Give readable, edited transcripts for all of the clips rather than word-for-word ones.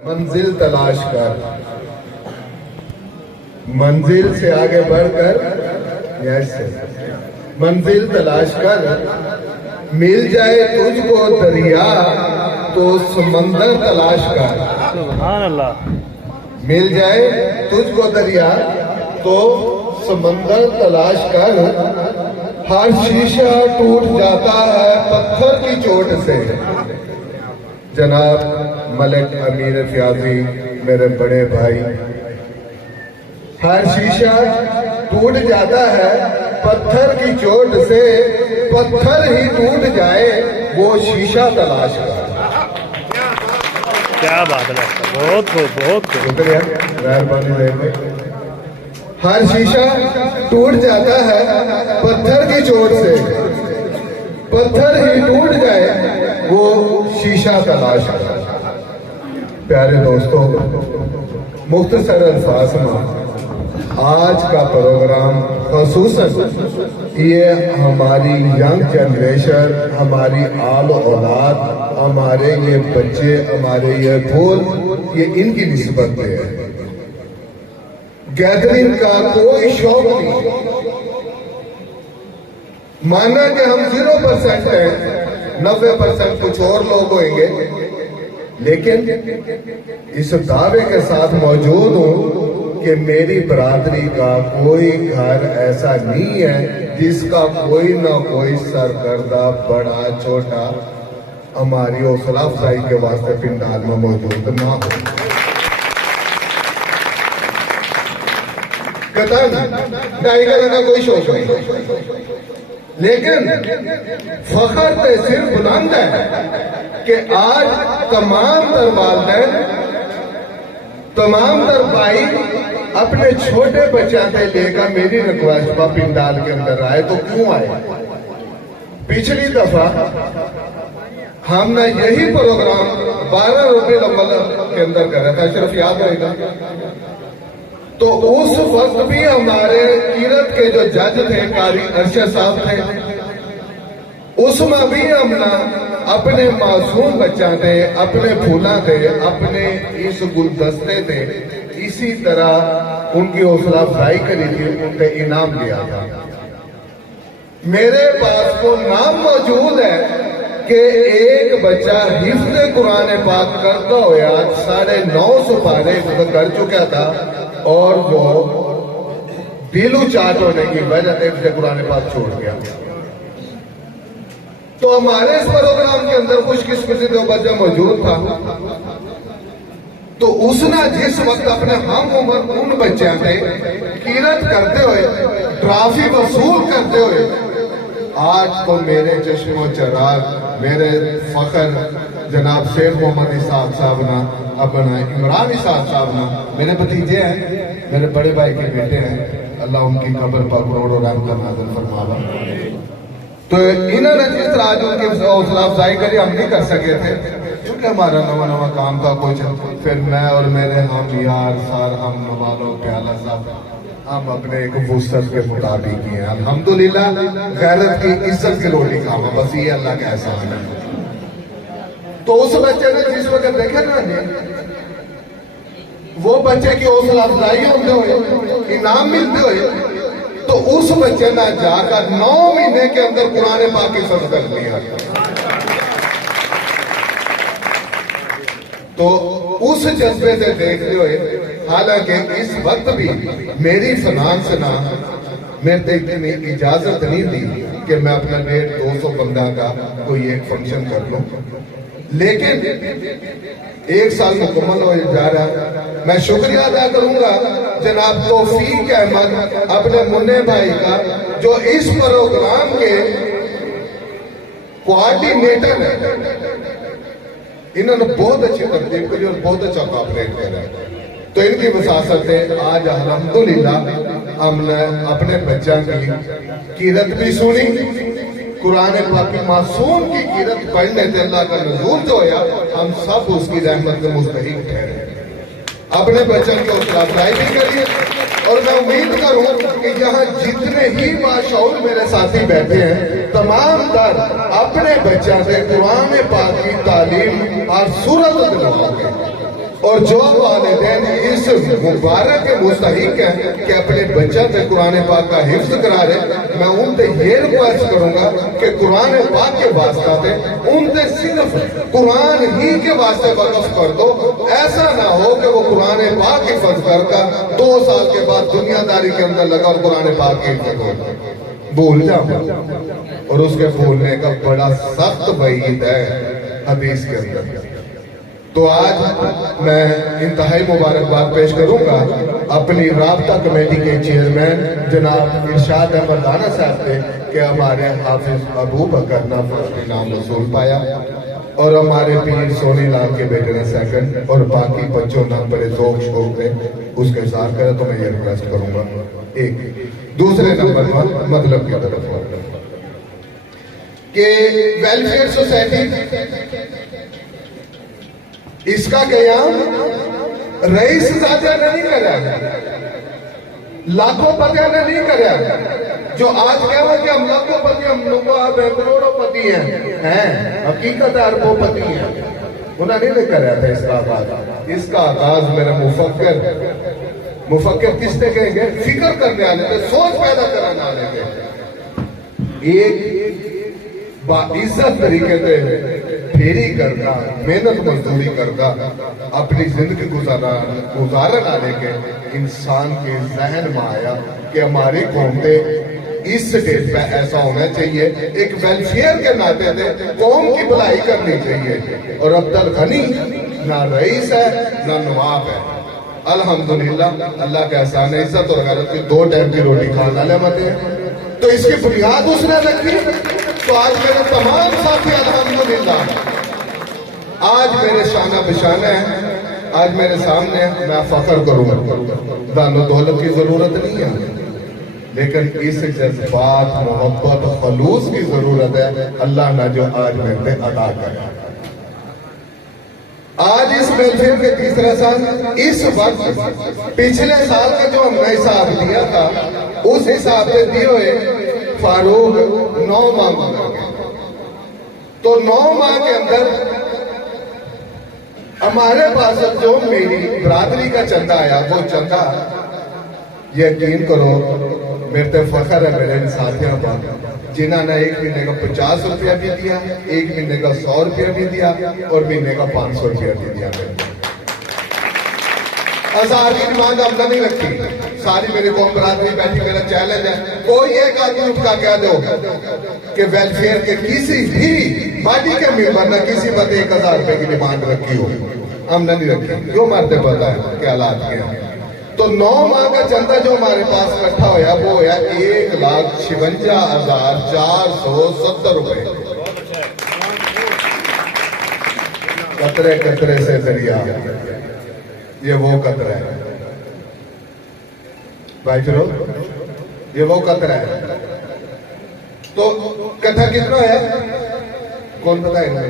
मंजिल तलाश कर, मंजिल से आगे बढ़कर ऐसे मंजिल तलाश कर, मिल जाए तुझको दरिया तो समंदर तलाश कर। सुभान अल्लाह। मिल जाए तुझको दरिया तो समंदर तलाश कर। हर शीशा टूट जाता है पत्थर की चोट से। जनाब मलिक अमीर फ्याजी मेरे बड़े भाई, हर शीशा टूट जाता है पत्थर की चोट से। पत्थर ही टूट जाए वो शीशा तलाश कर। क्या बात है, बहुत बहुत बहुत शुक्रिया, मेहरबानी रहेगी। हर शीशा टूट जाता है पत्थर की चोट से। पत्थर ही टूट जाए वो शीशा तलाश कर। प्यारे दोस्तों, मुख्तसर अल्फाज में आज का प्रोग्राम ख़ुसूसन ये हमारी यंग जनरेशन, हमारी आल औलाद, हमारे ये बच्चे, हमारे ये फूल, ये इनकी निस्बत पे है। गैदरिंग का कोई शौक नहीं। माना कि हम 0% हैं, 90% कुछ और लोग होंगे, लेकिन इस दावे के साथ मौजूद हूं कि मेरी बरादरी का कोई घर ऐसा नहीं है जिसका कोई ना कोई सरकर्दा, बड़ा छोटा, हमारी हौसला अफजाई के वास्ते पिंडाल में मौजूद ना हो। टाइगर का कोई शौक नहीं, लेकिन फखर पे सिर बुलंद है कि आज तमाम तर वालिदैन, तमाम तर भाई अपने छोटे बच्चा से लेकर मेरी रिक्वेस्ट पर पिंडाल के अंदर आए। तो क्यों आए? पिछली दफा हमने यही प्रोग्राम 12 रबीउल अव्वल के अंदर करा था, सिर्फ याद रहेगा। तो उस वक्त भी हमारे कीरत के जो जज थे, कारी अरशद साहब थे, उसमें भी हमने अपने मासूम बच्चा थे, अपने फूला थे, अपने इस गुलदस्ते थे, इसी तरह उनकी हौसला अफजाई करी थी, उनके इनाम दिया था। मेरे पास वो नाम मौजूद है कि एक बच्चा हिफ्ज़ कुरान पाक करता हुआ 950 पारे कर चुका था और वो दिलू चाट होने की वजह से हिफ्ज़ कुरान पाक छोड़ गया। तो हमारे इस प्रोग्राम के अंदर खुशकिस्मती जो बच्चा मौजूद था, तो उसने जिस वक्त अपने हम उम्र उन बच्चों से कीरत करते हुए, ट्रॉफी वसूल करते हुए, आज तो मेरे चश्मो चराग, मेरे फखर जनाब शेख मोहम्मद इसाक साहब ना, अपना इमरान इसाक साहब ना, मेरे भतीजे हैं, मेरे बड़े भाई के बेटे हैं। अल्लाह उनकी कब्र पर करोड़ों रहमत नाज़िल फरमावा। तो इन्होंने जिस तरह आज उनकी हौसला अफजाई करी, हम नहीं कर सके थे क्योंकि हमारा नवा नवा काम का कुछ। फिर मैं और मेरे हम यार सार हम नवालों प्याला साहब, हम अपने एक वुसअत के मुताबिक ही हैं। अल्हम्दुलिल्लाह गैरत की इज्जत की रोटी खावा, बस ये अल्लाह का एहसान है। तो उस बच्चे ने जिस वक्त देखे ना, वो बच्चे की हौसला अफजाई होते हुए, इनाम मिलते हुए, तो उस बच्चे ने जाकर 9 महीने के अंदर कुरान पाक की हिफ्ज़ कर लिया। तो उस जज्बे से देखते हुए, हालांकि इस वक्त भी मेरी फाइनेंस ना मेरे ने इजाजत नहीं दी कि मैं अपना 150-200 बंदा का कोई एक फंक्शन कर लूं, लेकिन 1 साल मुकम्मल हो जा रहा। मैं शुक्रिया अदा करूंगा जनाब तौफीक अहमद, अपने मुन्ने भाई का, जो इस प्रोग्राम के कोऑर्डिनेटर है। इन्होंने बहुत अच्छी तरतीब करी और बहुत अच्छा कॉपरेट करा। तो इनकी वसासत से आज अल्हम्दुलिल्लाह हमने अपने बच्चा की कीरत भी सुनी। कुरान पाक की मासूम की कीरत पढ़ने से अल्लाह का नज़ूल जो है, हम सब उसकी रहमत के मुस्तहिक ठहरे। अपने बच्चों की हौसला अफजाई भी करिए और मैं उम्मीद करूं कि यहाँ जितने ही बाशऊर मेरे साथी बैठे हैं, तमाम दर अपने बच्चों से कुरान पाक की तालीम और सूरत दिलवाओगे। और जो वालिदैन इस मुबारक के मुस्तहिक हैं कि अपने बच्चा से कुरान पाक का हिफ्ज करा रहे, मैं उनसे ये रिक्वेस्ट करूंगा कि कुरान पाक के वास्ता थे उनसे सिर्फ कुरान ही के वास्ते वक़्फ कर दो। ऐसा ना हो कि वो कुरान पाक हिफ्ज कर 2 साल के बाद दुनियादारी के अंदर लगा और कुरान पाक की हिफ्ज भूल जाओ। और उसके भूलने का बड़ा सख्त वईद है हदीस के अंदर। तो आज मैं इंतहाई मुबारकबाद पेश करूंगा अपनी राब्ता कमेटी के चेयरमैन जनाब इरशाद अहमद राना साहब से कि हमारे हाफिज अबू बकर ने नाम वसूल पाया और हमारे पीर सोनी लाल के बेटे ने सेकंड और बाकी बच्चों ने बड़े जोक शोक में उसके साथ करे। तो मैं ये रिक्वेस्ट करूंगा एक दूसरे नंबर पर मतलब की तरफ कि वेलफेयर सोसाइटी इसका कयाम रईस ज़ादा ने नहीं करा, लाखों पतिया ने नहीं करा। जो आज कहो कि हम लाखों पति, हम करोड़ों पति हैं, हकीकत अरबों-पति हैं, उन्होंने नहीं करा था इसका आगाज। इसका आगाज मेरे मुफक्किर किसने कहेंगे? फिक्र करने वाले थे, सोच पैदा कराने वाले थे। एक बाइज्जत तरीके से फेरी करना, मेहनत मजदूरी करना, अपनी जिंदगी गुजारन आने के इंसान के जहन में आया कि हमारी कौम पे इस स्टेज पे ऐसा होना चाहिए। एक वेलफेयर के नाते से कौम की भलाई करनी चाहिए। और अब्दुल गनी ना रईस है ना नवाब है, अल्हम्दुलिल्लाह अल्लाह के एहसान है। इज्जत और गैरत की 2 टाइम की रोटी खाने वाले मत है, तो इसकी बुनियाद उसने रखी। तो आज मेरे तमाम साथी अल्हम्दुलिल्लाह आज मेरे शाना बिशाना है, आज मेरे सामने मैं फख्र करूंगा। दानो दौलत की जरूरत नहीं है, लेकिन इस जज्बात मोहब्बत खलूस की जरूरत है। अल्लाह ने जो आज मेरे अदा करा। आज इस वेलफेयर के तीसरा साल, इस वक्त पिछले साल का जो हमने हिसाब दिया था उस हिसाब से दिए हुए फारूक 9 माह मांगा। तो 9 माह के अंदर हमारे पास जो मेरी बरादरी का चंदा आया, वो चंदा यकीन करो मेरे ते फख्र है मेरे इन साथियों पर, जिन्होंने 1 महीने का 50 रुपया भी दिया, 1 महीने का 100 रुपया भी दिया और महीने का 500 रुपया भी दिया। 1000 की डिमांड हमने नहीं रखी, सारी मेरी कौम बरादरी बैठी। मेरा चैलेंज है, कोई एक आदमी उठा कह दो कि वेलफेयर के किसी भी पार्टी के मेंबर ने किसी पर 1000 रुपए की डिमांड रखी हो, हमने नहीं रखी। क्यों मारते पता है क्या हालात के हैं। तो 9 माह का चंदा जो हमारे पास इकट्ठा होया वो होया 1,56,470 रुपए। कतरे कतरे से दरिया, ये वो कतरा है भाई फिर ये वो कतरा है। तो कथा कितना है कौन बताएगा?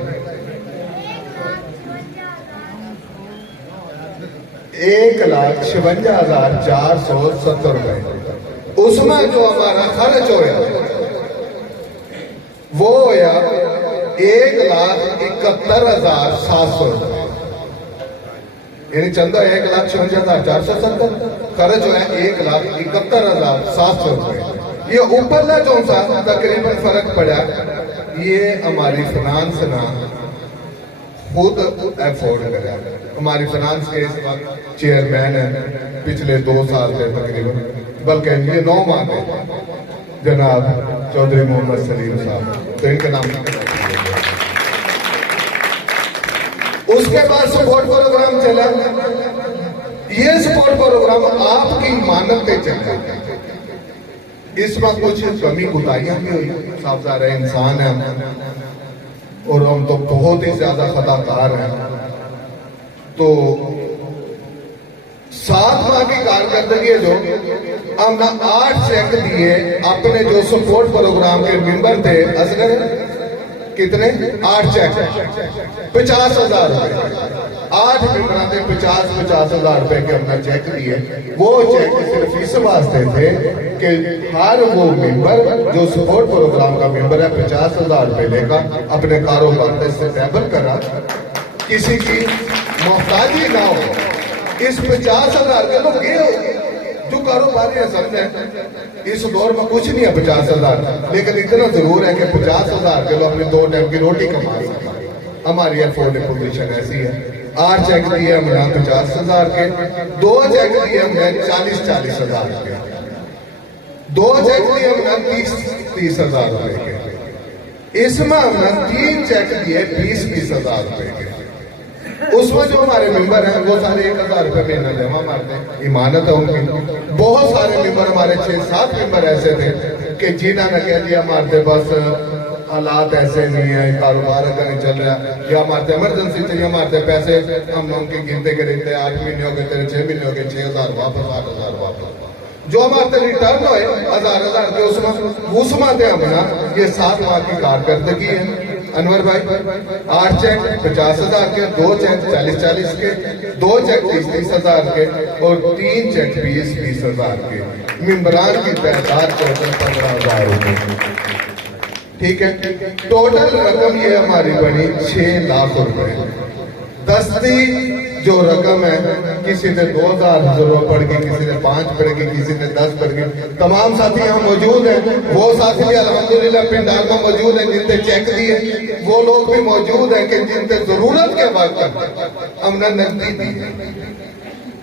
1,56,470 रुपए। उसमें जो हमारा खर्च होया वो होया 1,71,700 रुपए। यानी चंदा 1,56,470, खर्च जो है 1,71,700 रुपए। ये ऊपरला जो सा तकरीबन फर्क पड़ा, ये हमारी फाइनेंस ना खुद अफोर्ड करा। हमारी फाइनेंस के इस वक्त चेयरमैन है पिछले 2 साल से तकरीबन, बल्कि ये 9 माह के जनाब चौधरी मोहम्मद सलीम साहब, तो इनका नाम उसके बाद सपोर्ट प्रोग्राम चला। ये सपोर्ट प्रोग्राम आपकी मानत पे चला। इस वक्त कुछ कमी कुताहियां भी हुई, साहबजादा इंसान है और हम तो बहुत ही ज्यादा खताकार हैं। तो 7 माह की कारकर्दगी जो हमने 8 चेक दिए अपने जो सपोर्ट प्रोग्राम के मेंबर थे। असगर कितने? 8 चेक 50,000 रुपए। 8 मेंबर थे, 50,000 रुपए के हमने चेक दिए। वो चेक सिर्फ इस वास्ते थे कि हर वो मेंबर जो सपोर्ट प्रोग्राम का मेंबर है 50,000 रुपए लेकर अपने कारोबार से स्टेबल करा। किसी की मोहताजी ना हो। इस 50,000 के लोग ये जो कारोबारी है सबने इस दौर में कुछ नहीं है 50,000, लेकिन इतना जरूर है कि 50,000 के लोग अपनी 2 टाइम की रोटी कमा सकते। हमारी अफोर्डेबल पोजीशन ऐसी है। 8 चेक दिए हमने 50,000 के, 2 चेक दिए हमने 40,000 के, 2 चेक दिए हमने 30,000 रुपए के, इसमें हमने 3 चेक दिए 20,000 रुपए के। उसमें जो हमारे मेंबर हैं वो सारे 1,000 रुपए महीना जमा मारते हैं, इमानत है उनकी। बहुत सारे मेंबर हमारे 6-7 मेंबर ऐसे थे कि जिन्होंने कह दिया हमारे बस हालात ऐसे नहीं है, कारोबार अगर नहीं चल रहा, या हमारे इमरजेंसी चाहिए, हमारे पैसे हम उनके गिनते के रहते 8 महीने हो गए तेरे, 6 महीने हो गए, 6,000 वापस, 8,000 वापस। जो हमारे रिटर्न हो 1,000 के उसमें थे हमने ये 7 माह की कारकर्दगी है। अनवर भाई 8 चेक 50,000 के, 2 चेक 40,000 के, 2 चेक 30,000 के और 3 चेक 20,000 के। मेंबरान की तादाद टोटल 15,000 रुपए। ठीक है, टोटल रकम ये हमारी बनी 6 लाख रुपए। दस्ती जो रकम है, किसी ने 2,000 जरूरत पड़ेगी, किसी ने 5 पड़ेगी, किसी ने 10 पड़ेगी। तमाम साथी यहाँ मौजूद हैं, वो साथी भी अल्हम्दुलिल्लाह पिंडाल में मौजूद हैं जिनसे चेक दिए, वो लोग भी मौजूद हैं कि जिनसे जरूरत के वक्त हमने नकदी दी।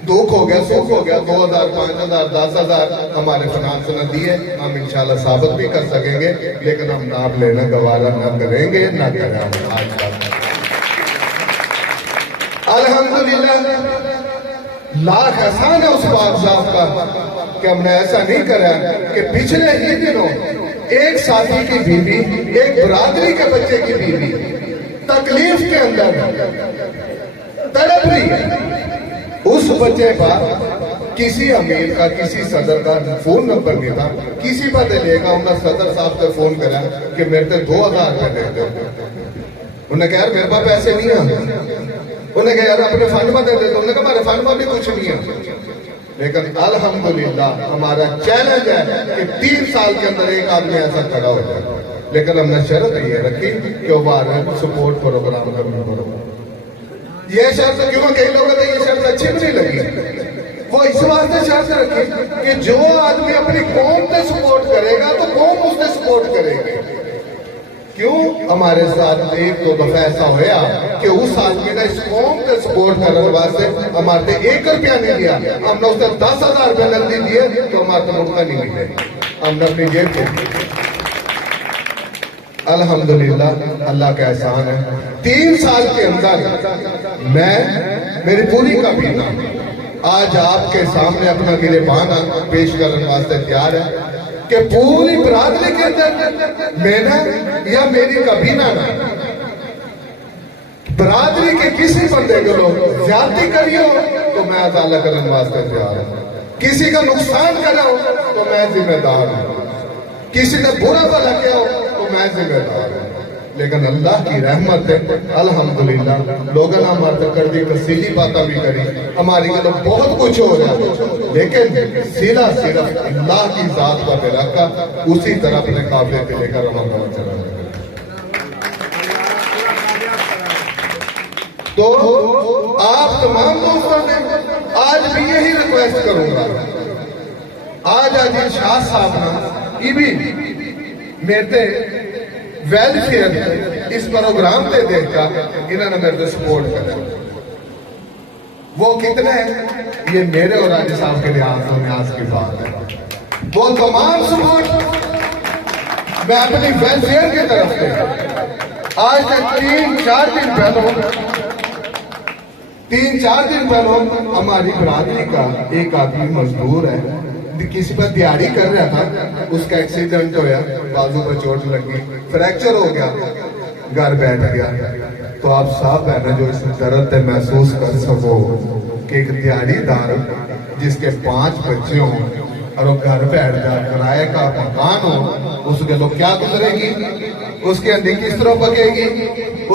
दुख हो गया, सुख हो गया, 2,000, 5,000, 10,000 हमारे फाइनेंस ने दिए। हम इंशाल्लाह साबित भी कर सकेंगे, लेकिन हम नाम लेना गवारा न करेंगे, न करेंगे। आज का अल्हम्दुलिल्लाह लाख एहसान है उस बाप साहब का कि हमने ऐसा नहीं करा कि पिछले ही दिनों एक साथी की बीवी, एक बरादरी के बच्चे की बीवी तकलीफ के अंदर तड़प रही है। उस बच्चे पर किसी अमीर का, किसी सदर का फोन नंबर नहीं था, किसी पर लेगा उन्हें सदर साहब से फोन करा कि मेरे को 2,000 रुपए दे दो। उन्हें कहा मेरे पास पैसे नहीं है। उन्हें कहा यार अपने फंड में दे दे। उन्होंने कहा हमारे फंड में भी कुछ नहीं है। लेकिन अल्हम्दुलिल्लाह हमारा चैलेंज है कि 3 साल के अंदर एक आदमी ऐसा खड़ा हो जाए। लेकिन हमने शर्त ये रखी कि वो सपोर्ट प्रोग्राम करना पड़ेगा। ये शर्त क्यों, कई लोगों को ये शर्त अच्छी नहीं लगी। वो इस वास्ते शर्त रखी कि जो आदमी अपनी कौम से सपोर्ट करेगा तो कौम उससे सपोर्ट करेगी। क्यों हमारे साथ 1-2 दफा ऐसा होया कि उस आदमी ने इस कौम से सपोर्ट करने वास्ते हमारे 1 रुपया नहीं दिया, हमने उसे 10,000 रुपया नकदी दिए तो हमारे मुक्ता नहीं मिले, हमने अपनी जेब से। अल्हम्दुलिल्लाह अल्लाह का एहसान है। 3 साल के अंदर मेरी पूरी काबीना आज आपके सामने अपना गिरेबान पेश करने वास्ते तैयार है कि पूरी बरादरी के अंदर मैंने या मेरी काबीना ना बरादरी के किसी बंदे के लोग ज्यादती करियो तो मैं अदालत करने वास्ते तैयार हूं। किसी का नुकसान करो तो मैं जिम्मेदार हूं। किसी ने बुरा भला किया हो तो मैं जिम्मेदार हूं। लेकिन अल्लाह की रहमत है अल्हम्दुलिल्लाह लोगों ने हमारे कर दी तसीली बातें भी करी, हमारी तो बहुत कुछ हो रहा है, लेकिन सिला सिर्फ अल्लाह की जात का रखा, उसी तरह अपने काफिले के लेकर रवाना चला। तो आप तमाम दोस्तों से आज भी यही रिक्वेस्ट करूंगा। आज आदिल शाह साहब ने भी मेरे वेलफेयर इस प्रोग्राम से देखकर इन्होंने मेरे को सपोर्ट करा। वो कितने हैं ये मेरे और राजे साहब के लिहाज की बात है। वो तमाम सपोर्ट मैं अपनी वेलफेयर की तरफ से आज से 3-4 दिन पहले हमारी बरादरी का एक आदमी मजदूर है, किसी पर दिहाड़ी कर रहा था, उसका एक्सीडेंट होया, बाजू पर चोट लगी, फ्रैक्चर हो गया, घर बैठ गया। तो आप साहब है ना जो इस दर्द महसूस कर सको कि एक दिहाड़ीदार जिसके 5 बच्चे हों और वो घर बैठ जाए, किराए का मकान हो, उसके लोग क्या गुजरेगी, उसके अंदर किस तरह पकेगी,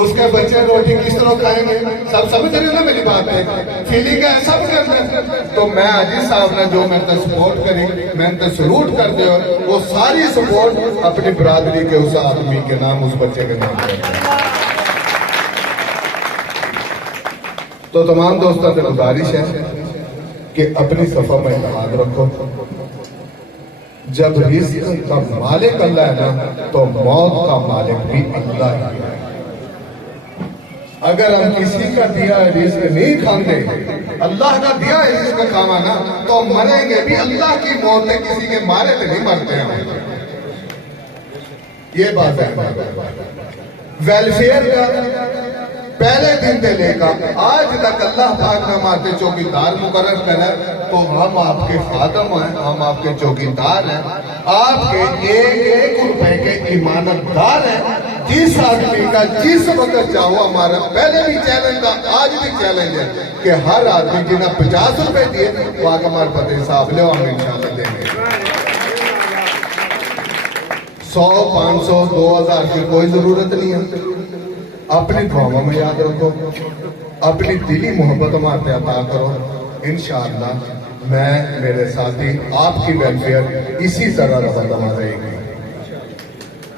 उसके बच्चे रोटी किस तरह खाएंगे। सब समझ रहे हो ना मेरी बात है, फीलिंग है सब करना। तो मैं अजीज साहब ने जो मेरे सपोर्ट करी, मैंने सलूट कर दे, वो सारी सपोर्ट अपनी बरादरी के उस आदमी के नाम, उस बच्चे के नाम कर। तो तमाम दोस्तों से गुजारिश है कि अपनी सफा में याद रखो, जब रिस्क का मालिक अल्लाह है ना, तो मौत का मालिक भी अल्लाह ही है। अगर हम किसी का दिया रिस्क नहीं खाते, अल्लाह का दिया रिस्क खावा ना, तो मरेंगे भी अल्लाह की मौत है, किसी के मारे तो नहीं मरते हम। ये बात है। वेलफेयर का पहले दिन से लेकर आज तक अल्लाह पाक ने हमारे चौकीदार मुकर्रर करा, तो हम आपके खादम हैं, हम आपके चौकीदार हैं, आपके एक एक रुपए के ईमानतदार हैं। जिस आदमी का जिस वक्त चाहो, हमारा पहले भी चैलेंज था, आज भी चैलेंज है कि हर आदमी जिन्हें 50 रुपए दिए वो आगे हमारे पते हिसाब ले, हम इंशाल्लाह देंगे। 100, 500, 2000 की कोई जरूरत नहीं है। अपनी दुआओं में याद रखो, अपनी दिली मोहब्बत हमारे अता करो। इंशाअल्लाह मैं, मेरे साथी, आपकी वेलफेयर इसी तरह रवा रहेगी।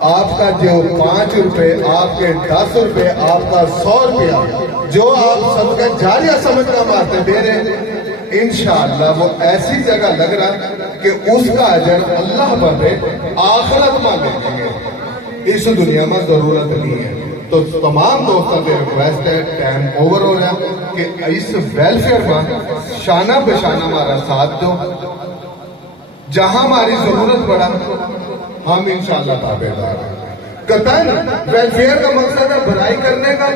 आपका जो 5 रुपए, आपके 10 रुपए, आपका 100 रुपया जो आप सबका जारिया समझना मारते दे रहे, इंशाअल्लाह वो ऐसी जगह लग रहा कि उसका अजर अल्लाह बंदे आखिरत में देंगे। इस दुनिया में जरूरत नहीं है। तो तमाम दोस्तों से रिक्वेस्ट है, टाइम ओवर हो रहा कि इस वेलफेयर में शाना बशाना हमारा साथ दो। जहां हमारी जरूरत पड़ा हम इंशाअल्लाह ताबेदार हैं। कतन वेलफेयर का मकसद है भलाई करने का।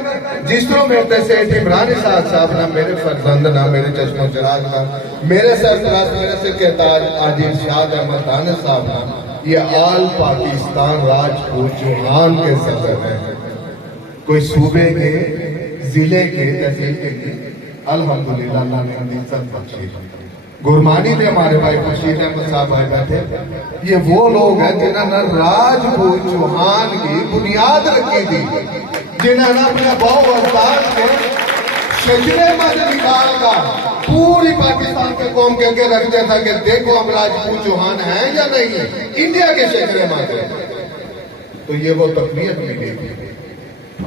जिस तरह मेरे से इमरान साहब ना, मेरे फर्जंद ना, मेरे चश्मो चिराग ना, मेरे सरफराज, मेरे से कहताज आज इरशाद अहमद दानिश साहब ना, ये आल पाकिस्तान राजपूत चौहान के सदर है। कोई सूबे के, जिले के, तहसील के, अल्हम्दुलिल्लाह अल्लाह ने हमें इज्जत बख्शी। गुरमानी में हमारे भाई खुर्शीद अहमद साहब भाई बैठे, ये वो लोग हैं जिन्होंने राजपूत चौहान की बुनियाद रखी थी, जिन्होंने अपने बहु अवतार से शजरे मत निकाल कर पूरी पाकिस्तान के कौम के आगे रख दिया था कि देखो हम राजपूत चौहान हैं या नहीं, इंडिया के शजरे माते। तो ये वो तकनीत मिली थी।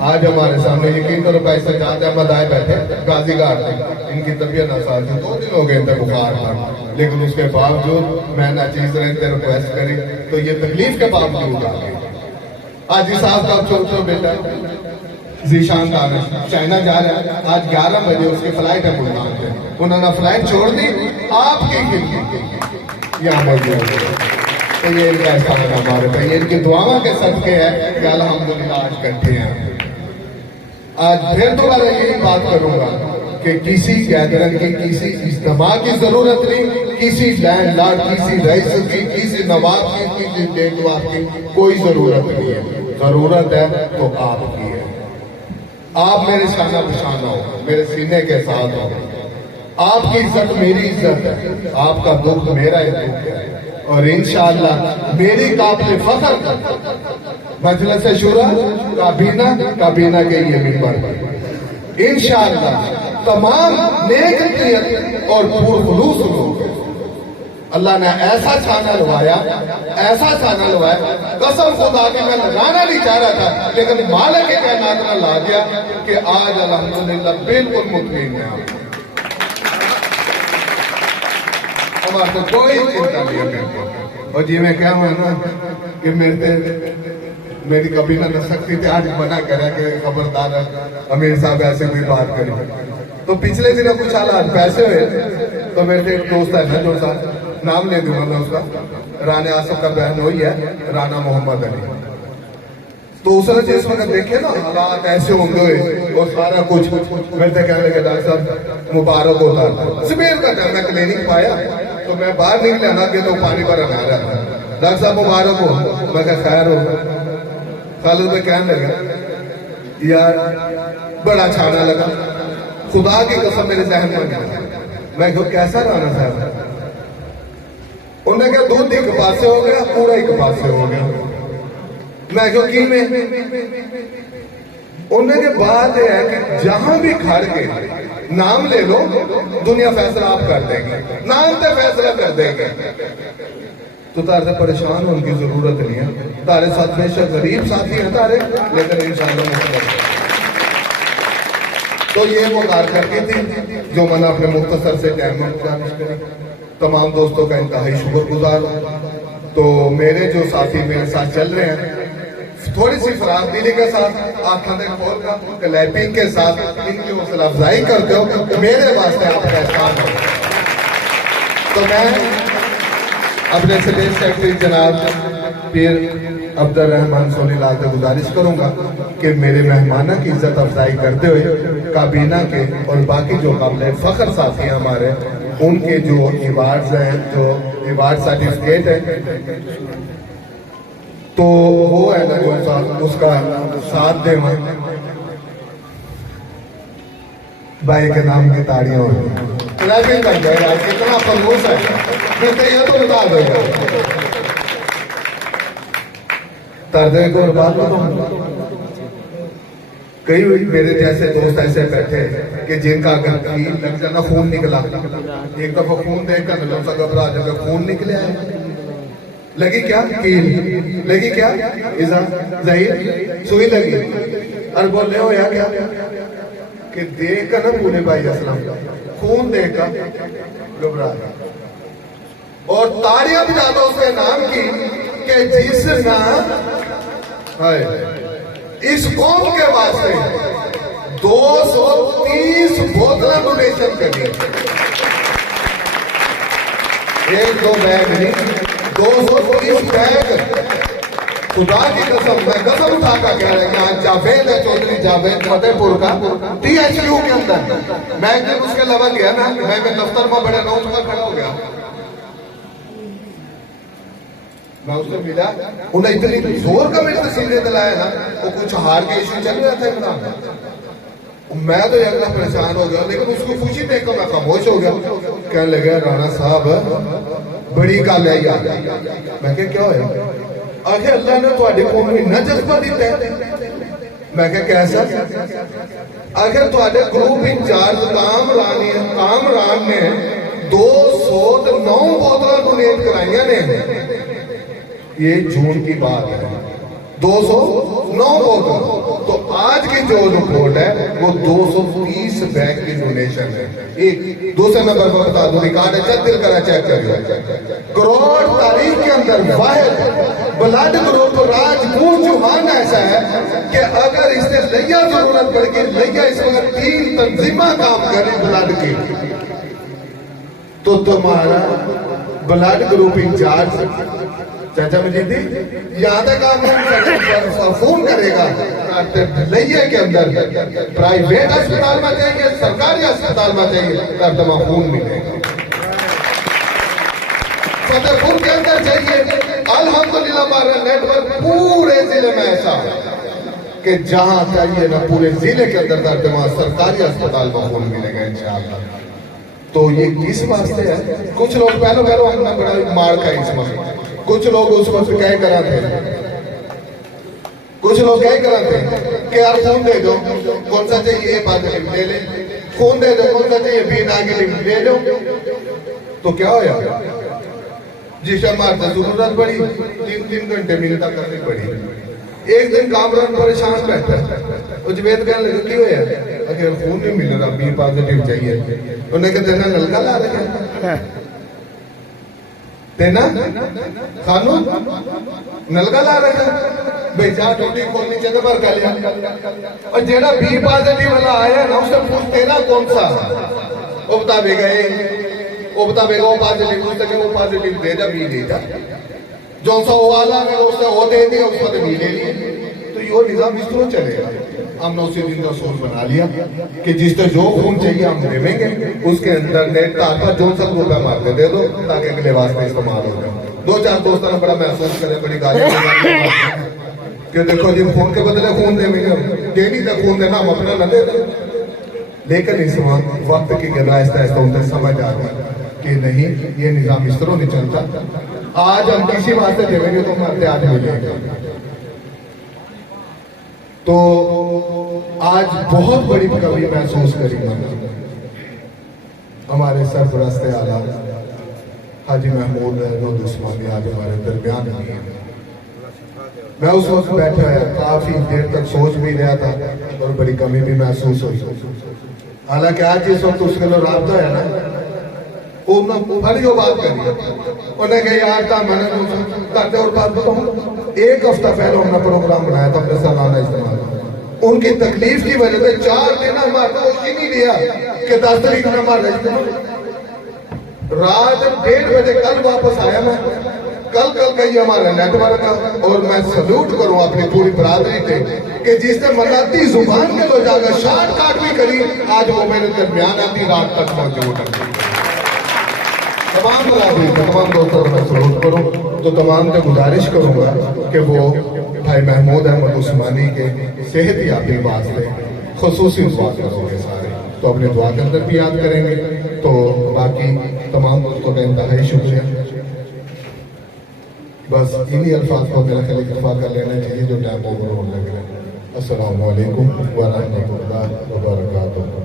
आज हमारे सामने यकीन करो भाई सज्जाद अहमद आए बैठे गाजी घाट में, इनकी तबीयत नासाज थी, 2 दिन हो गए थे बुखार पर, लेकिन उसके बावजूद मैंने चीज रिक्वेस्ट करी तो ये तकलीफ के बावजूद आ गई। आज साहब का छोटा बेटा जीशान दानिश चाइना जा रहा है, आज 11 बजे उसकी फ्लाइट है मुल्तान से, उन्होंने फ्लाइट छोड़ दी आपकी खिड़की यहाँ मौजूद। तो ये इनका एहसान है हमारे भाई, इनकी दुआओं के सदके है कि अल्हम्दुलिल्लाह आज इकट्ठे हैं। आज फिर दोबारा यही बात करूंगा कि किसी गैदरिंग की, किसी इज्तिमा की जरूरत नहीं, किसी लैंड लॉर्ड, किसी रईस की, किसी नवाब की, किसी बेनवाब की कोई जरूरत नहीं है। जरूरत है तो आपकी है। आप मेरे शाना बशाना हो, मेरे सीने के साथ हो। आपकी इज्जत मेरी इज्जत है, आपका दुख मेरा ही दुख है। और इंशाअल्लाह मेरी काबिल फख्र मजलिस शूरा काबीना के ये मिंबर इंशाअल्लाह तमाम नेक नियत और पुरखुलूस लोग अल्लाह ने ऐसा छाना लवाया, ऐसा छाना लवाया, कसम खुदा की मैं लगाना नहीं चाह रहा था, लेकिन मालिक के कायनात ने ला दिया कि आज अल्हम्दुलिल्लाह बिल्कुल मुतमईन है। हमारे तो कोई चिंता नहीं है। और जी मैं क्या हुआ ना कि मेरी कभी ना सकती थी, आज मना करा कि खबरदार अमीर साहब ऐसे कोई बात करें। तो पिछले दिन कुछ हालात पैसे हुए, तो मेरे एक दोस्त है ना, जो सा नाम ले दूंगा मैं उसका, राना आसफ का बहन वही है, राना मोहम्मद अली। तो उसने जिस वक्त देखे ना हालात ऐसे होंगे और सारा कुछ मेरे से कहने लगे डॉक्टर साहब मुबारक होता। सुबह का टाइम मैं क्लिनिक पाया तो मैं बाहर निकला ना कि तो पानी भरा आ रहा था। डॉक्टर साहब मुबारक हो, मैं कहा खैर हो। खालिद में कहने लगा यार बड़ा छाना लगा, खुदा की कसम मेरे जहन में गया। मैं क्यों कैसा राना साहब? उन्हें क्या दूध एक पासे हो गया, पूरा एक पासे हो गया। मैं क्यों की में उन्हें के बाद है कि जहां भी खड़ के नाम ले लो, दुनिया फैसला आप कर देंगे, नाम पे फैसला कर देंगे। तो तारे परेशान होने की जरूरत नहीं है। तारे साथ बेशक गरीब साथी हैं तारे, लेकिन इंशाअल्लाह तो ये वो कारकर्दगी थी जो मैंने अपने मुख्तसर से टाइम में गुजारिश करी। तमाम दोस्तों का इंतहाई शुक्रगुजार हूं। तो मेरे जो साथी मेरे साथ चल रहे हैं, थोड़ी सी फराग दिली के साथ आंखें खोल कर क्लैपिंग के साथ इनकी हौसला अफजाई करते हो, मेरे वास्ते आपका एहसान हो। तो मैं अपने स्टेट सेक्रेटरी जनाब पीर अब्दुल रहमान सोनीलाल से गुजारिश करूंगा कि मेरे मेहमानों की इज्जत अफजाई करते हुए काबीना के और बाकी जो काबिल फख्र साथी हैं हमारे, उनके जो अवार्ड्स हैं, जो अवार्ड सर्टिफिकेट है, तो वो है ना जो सा उसका साथ दे भाई के नाम की ताड़ियां हो क्लैपिंग कर गए यार, कितना फलूस है। मैं तो ये तो बता देगा तरदे को बात बताऊं। कई मेरे जैसे दोस्त ऐसे बैठे कि जिनका अगर कील लग जाना खून निकला, एक दफा खून देखकर नलम सा घबरा जाएगा, खून निकले है, लगी क्या कील, लगी क्या इजा जहीर सुई लगी, और बोले हो या क्या कि देख कर ना पूरे भाई असलम खून देखकर घबरा गया। और ताड़ियां भी डालो उसके नाम की कि जिसना इस कौम के वास्ते 230 बोतल डोनेशन करी, एक दो बैग नहीं, 230 बैग। खुदा की कसम, मैं कसम उठाकर कह रहा हूं, आज जावेद है, चौधरी जावेद फतेहपुर का THU के अंदर। मैं एक दिन उसके अलावा गया ना, मैं दफ्तर में बड़े नौ पर खड़ा हो गया, मैं उससे मिला, उन्हें इतनी जोर का मेरे से सीधे दिलाया ना, वो कुछ हार के इशू चल रहा था इमरान। मैं तो अगला परेशान हो गया, लेकिन उसको खुशी देखकर मैं खामोश हो गया। कहने लगे राणा साहब बड़ी गल है यार। मैं क्या होया? आखिर अल्लाह ने थोड़ी कौम में इन्ना जज्बा दिता है। मैं कैसा? आखिर थोड़े ग्रुप इंचार्ज कामरान ने 209 बोतल डोनेट कराइया ने। ये जून की बात है, 209 बोतल। तो आज की जो रिपोर्ट है वो 230 बैग की डोनेशन है। एक दूसरे नंबर पर बता दो, रिकॉर्ड है, जब दिल करा चेक करिए। करोड़ तारीख के अंदर वाहिद ब्लड ग्रुप राजपूत जुबान ऐसा है कि अगर इससे लैया जरूरत पड़ेगी, लैया इस वक्त 3 तंजीमा काम करें ब्लड की, तो तुम्हारा ब्लड ग्रुप इंचार्ज चाचा मजीदी यहाँ तक आप फोन करेगा, लइये के अंदर प्राइवेट अस्पताल में चाहिए, सरकारी अस्पताल में चाहिए, तब तक फोन मिलेगा। फतेहपुर के अंदर चाहिए, अल्हम्दुलिल्लाह हमारा नेटवर्क पूरे जिले में ऐसा कि जहां चाहिए ना पूरे जिले के अंदर दर्द वहां सरकारी अस्पताल में फोन मिलेगा इंशाअल्लाह। तो ये किस वास्ते है? कुछ लोग पहले हमने बड़ा मार खाई इसमें। कुछ लोग उस वक्त क्या करा थे, कुछ लोग क्या करा थे कि यार फोन दे दो, कौन सा चाहिए पॉजिटिव ले ले, फोन दे दो, कौन सा चाहिए बी नेगेटिव ले लो। तो क्या होया, जिस हमारे जरूरत पड़ी 3-3 घंटे मिलता करनी पड़ी। एक दिन कामरान परेशान बैठा, जवेद कहने लगे की होया, अगर फोन नहीं मिल रहा, बी पॉजिटिव चाहिए। उन्हें कहते ना नलका ला रहे तेना खानू नलका ला रखा भाई, जा टोटी खोलनी चाहिए पर कर लिया। और जेड़ा बी पॉजिटिव वाला आया ना, उससे पूछते ना कौन सा, वो बतावेगा वो पॉजिटिव, उससे वो पॉजिटिव दे जा, बी दे जा, जो सा वो वाला है उससे वो दे दिया, उसको बी ले लिए। तो यो निजाम इस तरह चलेगा। हमने उसी दिन का सोच बना लिया कि जिससे जो खून चाहिए हम देवेंगे, उसके अंदर नेट का आता जो सब रुपया मारते दे दो ताकि अगले वास्ते इस्तेमाल हो जाए। 2-4 दोस्तों ने बड़ा महसूस करे, बड़ी गाली कि देखो जी खून के बदले खून देंगे, देनी तो खून देना, हम अपना न दे दें। लेकिन इस वक्त की गदा आहिस्ता उन्हें समझ आ गई कि नहीं, ये निजाम इस तरह नहीं चलता। आज हम किसी वास्ते देवेंगे तो हमारे आज मिलेगा। तो आज बहुत बड़ी कमी महसूस करी हमारे सरपरस्त आला हाजी महमूद उस्मानी आज हमारे दरमियान नहीं है। मैं उस वक्त बैठा है, काफी देर तक सोच भी रहा था और बड़ी कमी भी महसूस हुई। हालांकि आज जिस वक्त उसके लिए राबता है ना, वो फरी वो बात करी उन्हें कहा यार था मैंने करते और बात बताऊं, एक हफ्ता पहले हमने प्रोग्राम बनाया था अपने सालाना इस्तेमाल, उनकी तकलीफ की वजह से 4 दिन हमारे को ही नहीं दिया कि 10 तारीख में हमारा रात 1:30 बजे कल वापस आया मैं, कल का ही हमारा नेटवर्क है। और मैं सल्यूट करूं अपनी पूरी बरादरी के कि जिसने मनाती जुबान में तो जाकर शान काट भी करी, आज वो मेरे दरमियान आधी रात तक मौजूद है। तमाम बरादरी को, तमाम दोस्तों को मैं सल्यूट करूं, तो तमाम से गुजारिश करूंगा कि वो भाई महमूद अहमद उस्मानी के सेहत याबी वास्ते खुसूसी दुआ करोगे सारे, तो अपने दुआ के अंदर भी याद करेंगे। तो बाकी तमाम दोस्तों का इंतहाई शुक्रिया। बस इन्हीं अल्फाज को मेरा ख्याल इत्तफाक कर लेना चाहिए जो टाइम ओवर होने लग रहे हैं। अस्सलाम वालेकुम व रहमतुल्लाहि व बरकातुहू।